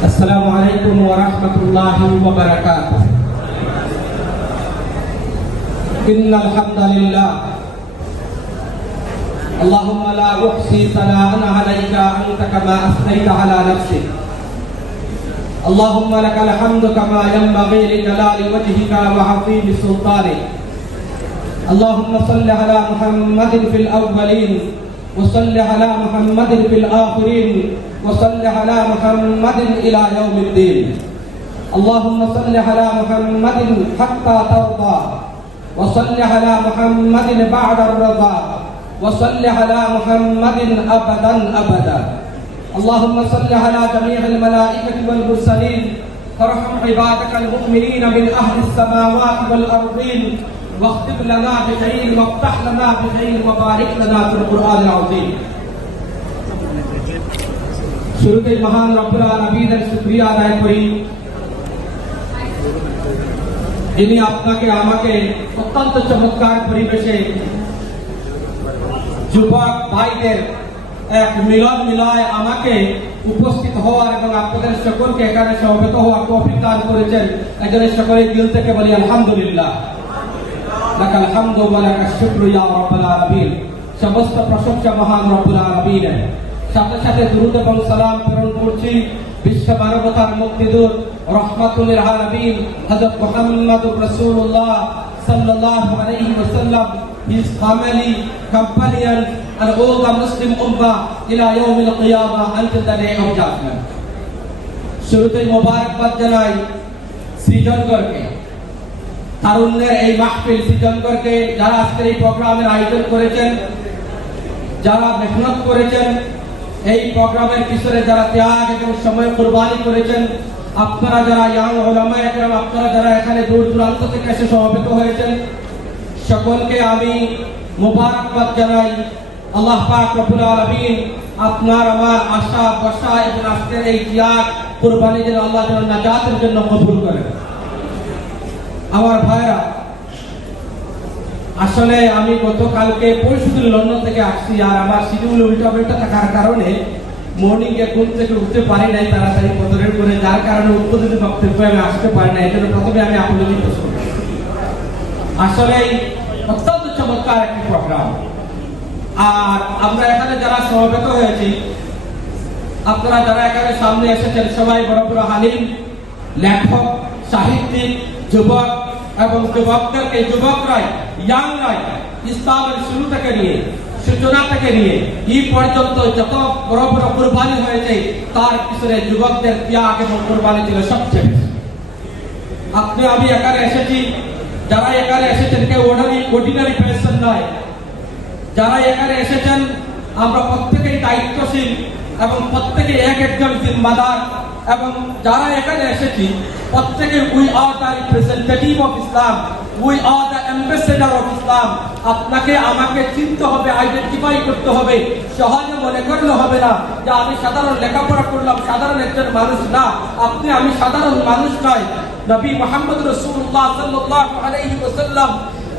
Assalamualaikum warahmatullahi wabarakatuh. Innal hamdalillah Allahumma la uhsi sana'an 'alaika anta kama asnaita 'ala nafsik. Allahumma lakal hamdu kama yanbaghi li jalali wajhika wa 'azimi sultanik. Allahumma salli 'ala Muhammadin fil awwalin wa salli 'ala Muhammadin fil akhirin وصل على محمد إلى يوم الدين. اللهم صل على محمد حتى ترضى وصل على محمد بعد الرضا وصل على محمد أبدا أبدا. اللهم صل على جميع الملائكة والمرسلين وارحم عبادك المؤمنين من أهل السماوات والأرضين واختم لنا بخير وافتح لنا بخير وبارك لنا في القرآن العظيم. শুরুতেই মহান রব্বুল আলামিনের শুকরিয়া আদায় করি, যিনি আপনাকে আমাকে অত্যন্ত চমৎকার পরিবেশে যুবক ভাইদের এক মিলন মিলায় আমাকে উপস্থিত হওয়ার এবং আপনাদের সকলকে এখানে সমবেত হওয়ার তৌফিক দান করেছেন। এজন্য সকলে দিল থেকে বলি আলহামদুলিল্লাহ। লাকাল হামদু ওয়া লাকাশ শুকরু ইয়া রাব্বাল আলামিন। সমস্ত প্রশংসা মহান রব্বুল আলামিনের। সাথে সাথে দুরূদ এবং সালাম প্রেরণ করছি বিশ্ব মানবতার মুক্তিদূত রাহমাতুল লিল আলামিন হযরত মুহাম্মদুর রাসূলুল্লাহ সাল্লাল্লাহু আলাইহি ওয়াসাল্লাম, his family, companions and all the Muslim ummah ila yawmil qiyamah until the day of judgment. শুরুতেই মোবারকবাদ জানাই সৃজনগরকে, তারুণ্যের এই মাহফিল সৃজনগরকে, যারা আজকের এই প্রোগ্রামের আয়োজন করেছেন, যারা মেহনত করেছেন, এই প্রোগ্রামের পিছনে যারা ত্যাগ এবং সময় কুরবানি করেছেন, আপনারা যারা ইয়াং উলামা একরাম, আপনারা যারা এখানে দূর দূরান্ত থেকে এসে সমবেত হয়েছেন, সকলকে আমি মোবারকবাদ জানাই। আল্লাহ পাক রব্বুল আলামিন আপনার আমার আশা বসা এবং আজকের এই ত্যাগ কুরবানি যেন আল্লাহ যেন নাজাতের জন্য কবুল করেন। আমার ভাইরা, আসলে আমি গতকালকে পরশুদিন লন্ডন থেকে আসছি, আর আমার শিডিউল উল্টা থাকার কারণে মর্নিং এ ঘুম থেকে উঠতে পারি নাই তাড়াতাড়ি বদরের করে, যার কারণে উদ্বোধনী বক্তব্য আমি আসতে পারি না। এই জন্য প্রথমে আমি আপনাদের প্রশ্ন করি, আসলে অত্যন্ত চমৎকার একটি প্রোগ্রাম, আর আমরা এখানে যারা সমবেত হয়েছি, আপনারা যারা এখানে সামনে এসেছেন, সবাই বড় বড় আলিম, লেখক, সাহিত্যিক, যুবক এবং যুবকদেরকে, যুবকরাই, ইয়াংরাই ইসলামের শুরু থেকে নিয়ে, সূচনা থেকে নিয়ে এই পর্যন্ত যত বড় বড় কুরবানি হয়েছে, তার পিছনে যুবকদের ত্যাগ এবং কুরবানি ছিল সবচেয়ে বেশি। আমি এখানে এসেছি, যারা এখানে এসেছেন কেউ অর্ডিনারি পার্সন নয়, যারা এখানে এসেছেন আমরা প্রত্যেকেই দায়িত্বশীল এবং প্রত্যেকে এক একজন জিম্মাদার, এবং যারা এখানে এসেছি প্রত্যেকে we are the representative of Islam, we are the ambassador of Islam. আপনাকে আমাকে চিনতে হবে, আইডেন্টিফাই করতে হবে। সহজে মনে করলে হবে না যে আমি সাধারণ লেখাপড়া করলাম, সাধারণ একজন মানুষ না। আমি সাধারণ মানুষ নয়। নবী মুহাম্মদ রাসূলুল্লাহ সাল্লাল্লাহু আলাইহি ওয়াসাল্লাম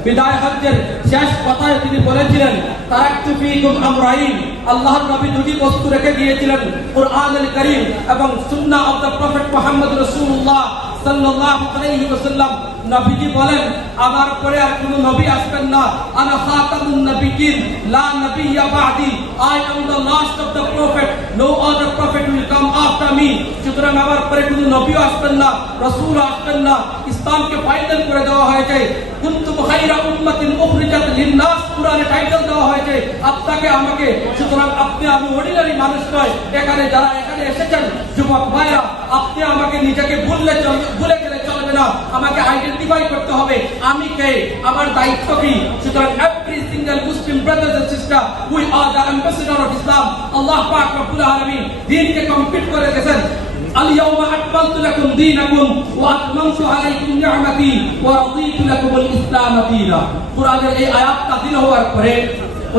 বিদায় হজ্জের শেষ কথায় তিনি বলেছিলেন, তারাকতু ফীকুম আমরাইন। আল্লাহর নবী দুটি বস্তু রেখে গিয়েছিলেন, কুরআনুল কারীম এবং সুন্নাহ অফ দ্য প্রফেট মুহাম্মদ রাসূলুল্লাহ সাল্লাল্লাহু আলাইহি ওয়াসাল্লাম। নবীজি বলেন, আমার পরে আর কোন নবী আসবেন না। আনা খাতামুন নবিয়্যিন লা নবিয়্যা বা'দি। I am the last of the prophet, no other prophet will come after me. সুতরাং আমার পরে কোন নবী আসবেন না, রাসূল আসবেন না। ইসলামকে ফাইনাল করে দেওয়া হয়েছে, কুনতুম খায়রা উম্মাতিন উখরিজাত লিন-নাস, কুরআনে টাইটেল দেওয়া হয়েছে আপনাকে আমাকে। সুতরাং আপনি আমি অর্ডিনারি মানুষ নয়। এখানে যারা এখানে এসেছেন যুবক ভাইরা, আপনি আমাকে নিজেকে ভুলে গেলে চলবে না। আমাকে আইডেন্টিফাই করতে হবে আমি কে, আমার দায়িত্ব কি। সুতরাং every single Muslim brothers and sister, we are the ambassador of Islam. আল্লাহ পাক রব্বুল আলামিন দ্বীনকে কমপ্লিট করে গেছেন। আল-ইয়াওমা আকমালতু লাকুম দীনাকুম ওয়া আতমামতু আলাইকুম নি'মাতি ওয়া রাদিতু লাকুমুল ইসলাম দীনা। কুরআনের এই আয়াত নাযিল হওয়ার পরে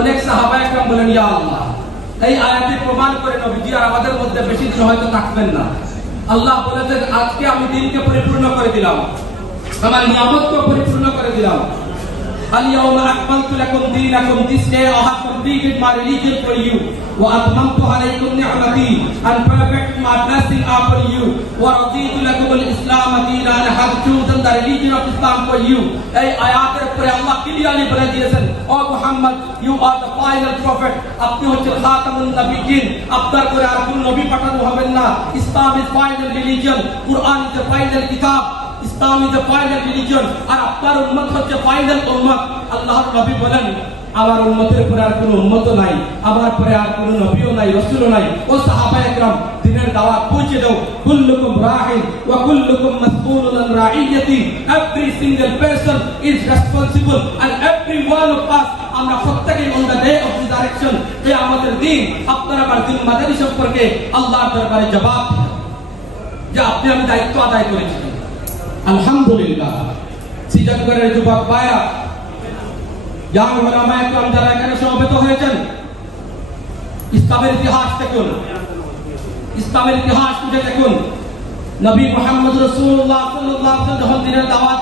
অনেক সাহাবায়ে কেরাম বলেন, ইয়া আল্লাহ, এই আয়াতটি প্রমাণ করে নবীজি আর আমাদের মধ্যে বেশি দিন হয়তো থাকবেন না। আল্লাহ বলেছেন, আজকে আমি দ্বীনকে পরিপূর্ণ করে দিলাম, আমার নিয়ামতকে পরিপূর্ণ করে দিলাম। al-yawma akmaltu lakum dinakum, this day I have completed my religion for you, wa atmamtu alaykum ni'mati, and perfected my blessing upon you, wa raditu lakum al-islam dinan, and have chosen the religion of Islam for you. এই আয়াতের পরে আল্লাহ clearly বলে দিয়েছেন, ও Muhammad, you are the final prophet, আপনি হচ্ছেন খাতামুন নবিয়্যিন, আপনার পরে আর কোন নবী পাঠানো হবে না। ইসলাম is final religion, Quran is the final কিতাব, ইসলাম is the final religion, আর আপনার উম্মত হচ্ছে ফাইনাল উম্মত। আল্লাহর নবী বলেন, আমার উম্মতের পরে আর কোনো উম্মত নাই, আমার পরে আর কোনো নবীও নাই, রাসূলও নাই। ও সাহাবায়ে কেরাম, দিনের দাওয়াত পৌঁছে দাও। কুল্লুকুম রাঈন ওয়া কুল্লুকুম মাসউলুন আন রাঈয়াতি, every single person is responsible and every one of us, আমরা প্রত্যেকই on the day of resurrection, যে আমাদের দিন, আপনার আমার জিম্মাদারি সম্পর্কে আল্লাহর দরবারে জবাব, যে আপনি আমি দায়িত্ব আদায় করেছি। আলহামদুলিল্লাহ। শ্রীনগরের যুবক ভাইরা, ইয়াং উলামায়ে কেরাম যারা এখানে সমবেত হয়েছেন, ইসলামের ইতিহাস দেখুন, ইসলামের ইতিহাস খুঁজে দেখুন। নবী মুহাম্মদ রাসূলুল্লাহ সাল্লাল্লাহু আলাইহি ওয়াসাল্লাম যখন দিনের দাওয়াত